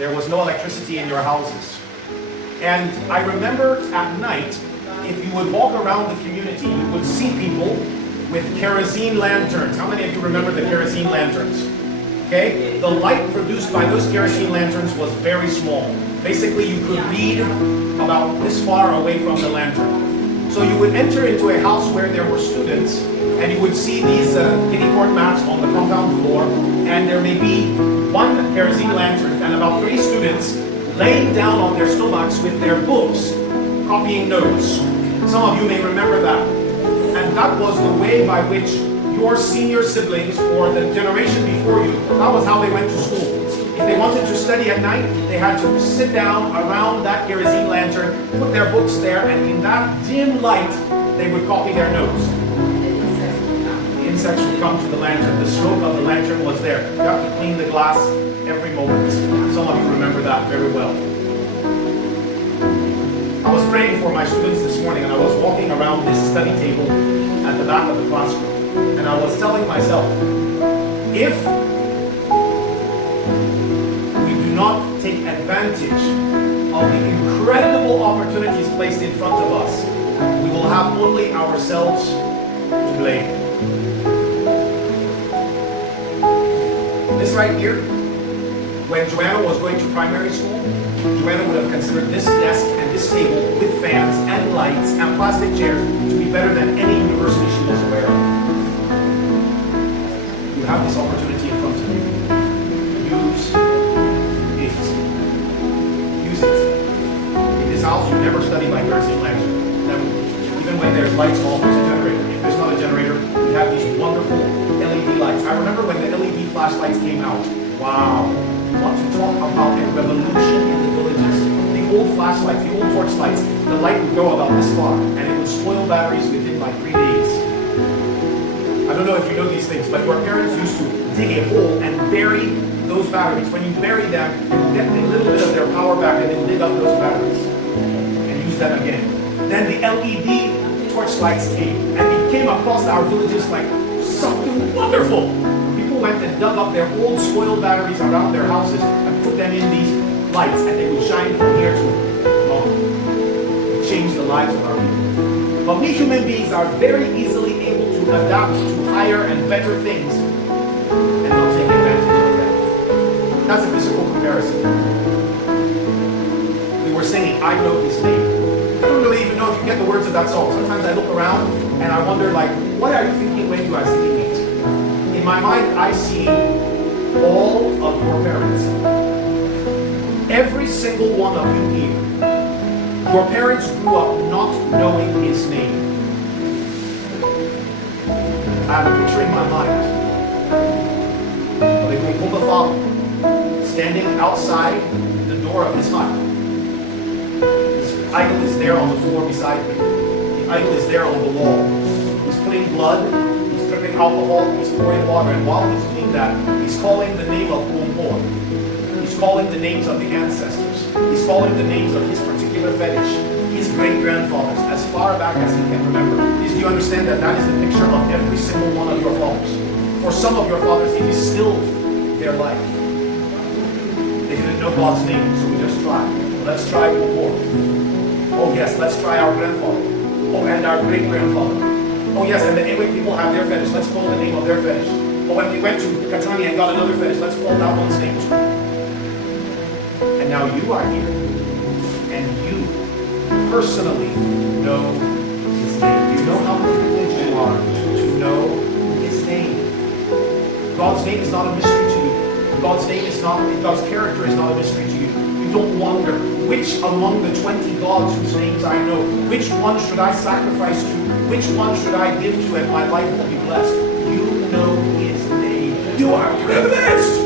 There was no electricity in your houses. And I remember at night, if you would walk around the community, you would see people with kerosene lanterns. How many of you remember the kerosene lanterns? Okay? The light produced by those kerosene lanterns was very small. Basically, you could read about this far away from the lantern. So you would enter into a house where there were students, and you would see these kiddie court mats on the compound floor, and there may be one kerosene lantern and about 3 students laying down on their stomachs with their books, copying notes. Some of you may remember that. And that was the way by which your senior siblings or the generation before you, that was how they went to school. If they wanted to study at night, they had to sit down around that kerosene lantern, put their books there, and in that dim light, they would copy their notes. The insects would come to the lantern. The smoke of the lantern was there. You have to clean the glass every moment. Some of you remember that very well. I was praying for my students this morning, and I was walking around this study table at the back of the classroom, and I was telling myself, if we do not take advantage of the incredible opportunities placed in front of us, we will have only ourselves to blame. This right here, when Joanna was going to primary school, Joanna would have considered this desk and this table with fans and lights and plastic chairs to be better than any university she was aware of. You have this opportunity in front of you. Use it. Use it. In this house, you never study by kerosene lantern. Never. Even when there's lights off, there's a generator. If there's not a generator, we have these wonderful LED lights. I remember when the LED flashlights came out. Wow. I want to talk about a revolution in the villages. The old flashlights, the old torch lights, the light would go about this far, and it would spoil batteries within like 3 days. I don't know if you know these things, but your parents used to dig a hole and bury those batteries. When you bury them, you get a little bit of their power back and then dig up those batteries and use them again. Then the LED torch lights came, and it came across our villages like something wonderful. Went and dug up their old spoiled batteries around their houses and put them in these lights, and they would shine from here to long. It changed the lives of our people. But we human beings are very easily able to adapt to higher and better things and not take advantage of them. That's a physical comparison. We were singing, I Know His Name. I don't really even know if you get the words of that song. Sometimes I look around and I wonder, like, what are you thinking when you are singing it? In my mind, I see all of your parents. Every single one of you here. Your parents grew up not knowing His name. I have a picture in my mind of a Jehovah Father standing outside the door of his hut. His idol is there on the floor beside me. The idol is there on the wall. He's putting blood, dripping alcohol, he's pouring water, and while he's doing that, he's calling the name of Umpor. He's calling the names of the ancestors. He's calling the names of his particular fetish, his great-grandfathers, as far back as he can remember. Please, do you understand that that is the picture of every single one of your fathers? For some of your fathers, it is still their life. They didn't know God's name, so we just tried. Let's try Umpor. Oh yes, let's try our grandfather. Oh, and our great-grandfather. Oh yes, and the Ewe people have their fetish. Let's call the name of their fetish. But when we went to Catania and got another fetish, let's call that one's name too. And now you are here. And you personally know His name. You know how privileged you are to know His name. God's name is not a mystery to you. God's character is not a mystery to you. You don't wonder, which among the 20 gods whose names I know, which one should I sacrifice to? Which one should I give to and my life will be blessed? You know His name. You are privileged.